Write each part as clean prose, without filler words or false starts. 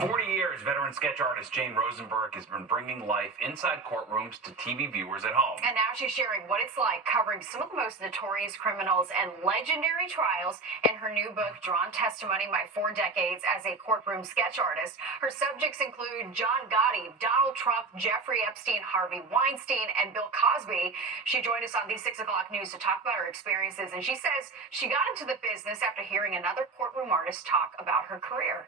40 years, veteran sketch artist Jane Rosenberg has been bringing life inside courtrooms to TV viewers at home. And now she's sharing what it's like covering some of the most notorious criminals and legendary trials in her new book, Drawn Testimony, My 4 Decades as a Courtroom Sketch Artist. Her subjects include John Gotti, Donald Trump, Jeffrey Epstein, Harvey Weinstein, and Bill Cosby. She joined us on the 6 o'clock news to talk about her experiences, and she says she got into the business after hearing another courtroom artist talk about her career.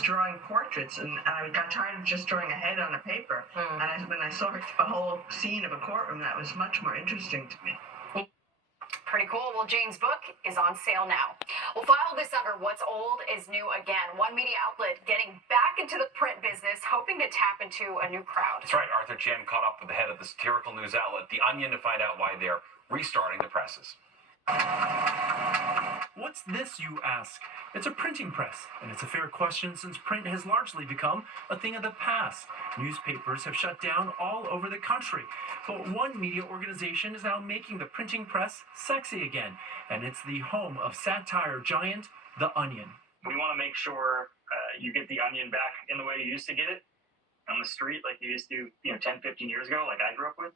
Drawing portraits, and I got tired of just drawing a head on a paper. And when I saw a whole scene of a courtroom, that was much more interesting to me. Pretty cool. Well, Jane's book is on sale now. We'll file this under What's Old is New Again. One media outlet getting back into the print business, hoping to tap into a new crowd. That's right. Arthur Chen caught up with the head of the satirical news outlet, The Onion, to find out why they're restarting the presses. What's this, you ask? It's a printing press, and it's a fair question since print has largely become a thing of the past. Newspapers have shut down all over the country, but one media organization is now making the printing press sexy again, and it's the home of satire giant, The Onion. We want to make sure you get The Onion back in the way you used to get it on the street, like you used to, 10, 15 years ago, like I grew up with.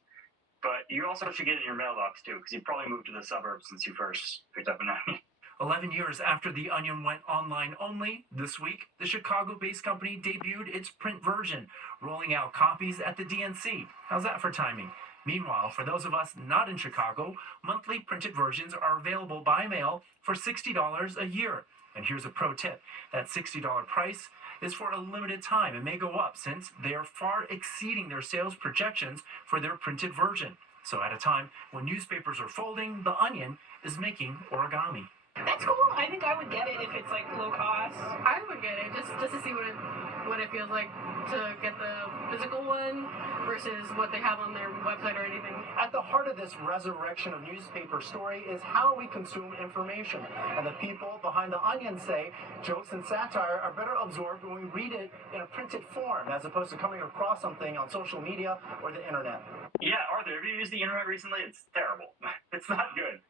But you also should get it in your mailbox, too, because you probably moved to the suburbs since you first picked up an Onion. 11 years after The Onion went online only, this week, the Chicago-based company debuted its print version, rolling out copies at the DNC. How's that for timing? Meanwhile, for those of us not in Chicago, monthly printed versions are available by mail for $60 a year. And here's a pro tip. That $60 price is for a limited time and may go up since they are far exceeding their sales projections for their printed version. So at a time when newspapers are folding, The Onion is making origami. That's cool. I think I would get it if it's like low cost. I would get it just to see what it feels like to get the physical one versus what they have on their website or anything. At the heart of this resurrection of newspaper story is how we consume information. And the people behind The Onion say jokes and satire are better absorbed when we read it in a printed form as opposed to coming across something on social media or the internet. Yeah, Arthur, have you used the internet recently? It's terrible. It's not good.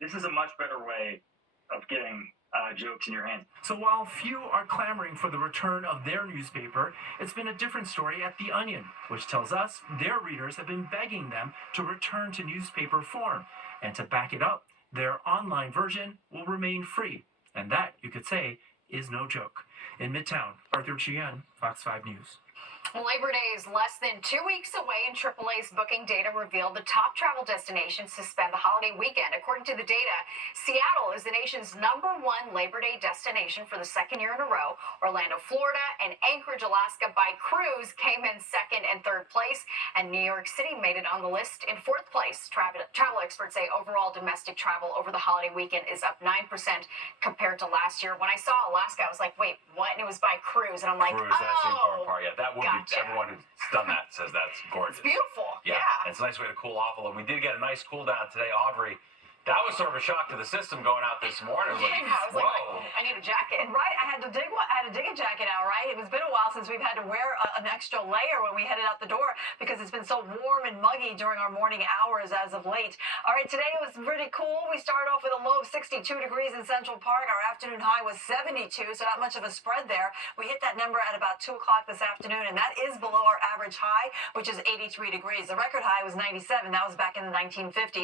This is a much better way of getting jokes in your hands. So while few are clamoring for the return of their newspaper, it's been a different story at The Onion, which tells us their readers have been begging them to return to newspaper form. And to back it up, their online version will remain free. And that, you could say, is no joke. In Midtown, Arthur Chien, Fox 5 News. Labor Day is less than 2 weeks away, and AAA's booking data revealed the top travel destinations to spend the holiday weekend. According to the data, Seattle is the nation's #1 Labor Day destination for the second year in a row. Orlando, Florida, and Anchorage, Alaska by cruise came in second and third place, and New York City made it on the list in fourth place. Travel experts say overall domestic travel over the holiday weekend is up 9% compared to last year. When I saw Alaska, I was like, wait, what? And it was by cruise, and I'm like, Cruise, that's the important part. Yeah, that would be. Gotcha. Everyone who's done that says that's gorgeous. It's beautiful. Yeah. It's a nice way to cool off a little. We did get a nice cool down today, Audrey. That was sort of a shock to the system going out this morning. Yeah, I was whoa. like, I need a jacket. Right, I had to dig a jacket out, right? It's been a while since we've had to wear an extra layer when we headed out the door because it's been so warm and muggy during our morning hours as of late. All right, today it was pretty cool. We started off with a low of 62 degrees in Central Park. Our afternoon high was 72, so not much of a spread there. We hit that number at about 2 o'clock this afternoon, and that is below our average high, which is 83 degrees. The record high was 97. That was back in the 1950s.